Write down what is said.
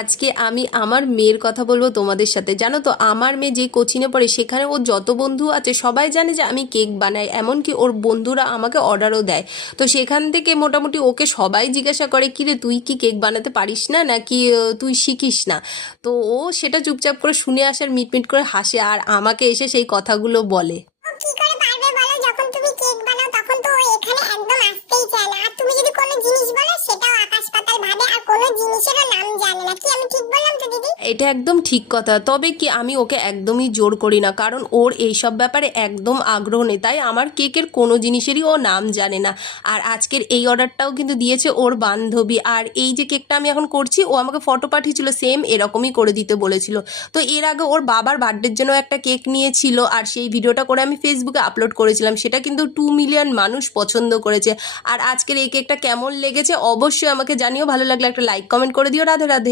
আজকে আমি আমার মেয়ের কথা বলবো তোমাদের সাথে। জানো তো, আমার মেয়ে যে কোচিনে পড়ে সেখানে ওর যত বন্ধু আছে সবাই জানে যে আমি কেক বানাই, এমনকি ওর বন্ধুরা আমাকে অর্ডারও দেয়। তো সেখান থেকে মোটামুটি ওকে সবাই জিজ্ঞাসা করে, কিরে তুই কি কেক বানাতে পারিস না, নাকি তুই শিখিস না? তো ও সেটা চুপচাপ করে শুনে আসার মিটমিট করে হাসে, আর আমাকে এসে সেই কথাগুলো বলে। ও কি করে পারবে বলো, যখন তুমি কেক বানাও তখন তো ও এখানে একদম আসতেই চায় না। আর তুমি যদি কোনো জিনিস বলো সেটাও আকাশ পাতাল ভাবে, আর কোনো জিনিসেরও নাম জানে না। কি আমি ঠিক বললাম তো দিদি? এটা একদম ঠিক কথা, তবে কি আমি ওকে একদমই জোর করি না, কারণ ওর এইসব ব্যাপারে একদম আগ্রহ নেই, তাই আমার কেকের কোনো জিনিসেরই ও নাম জানে না। আর আজকের এই অর্ডারটাও কিন্তু দিয়েছে ওর বান্ধবী, আর এই যে কেকটা আমি এখন করছি ও আমাকে ফটো পাঠিয়েছিল, সেম এরকমই করে দিতে বলেছিল। তো এর আগে ওর বাবার বার্থডের জন্য একটা কেক নিয়েছিল, আর সেই ভিডিওটা করে আমি ফেসবুকে আপলোড করেছিলাম, সেটা কিন্তু 2 মিলিয়ন মানুষ পছন্দ করেছে। আর আজকের এই কেকটা কেমন লেগেছে অবশ্যই আমাকে জানিও, ভালো লাগলে একটা লাইক কমেন্ট করে দিও। রাধে রাধে।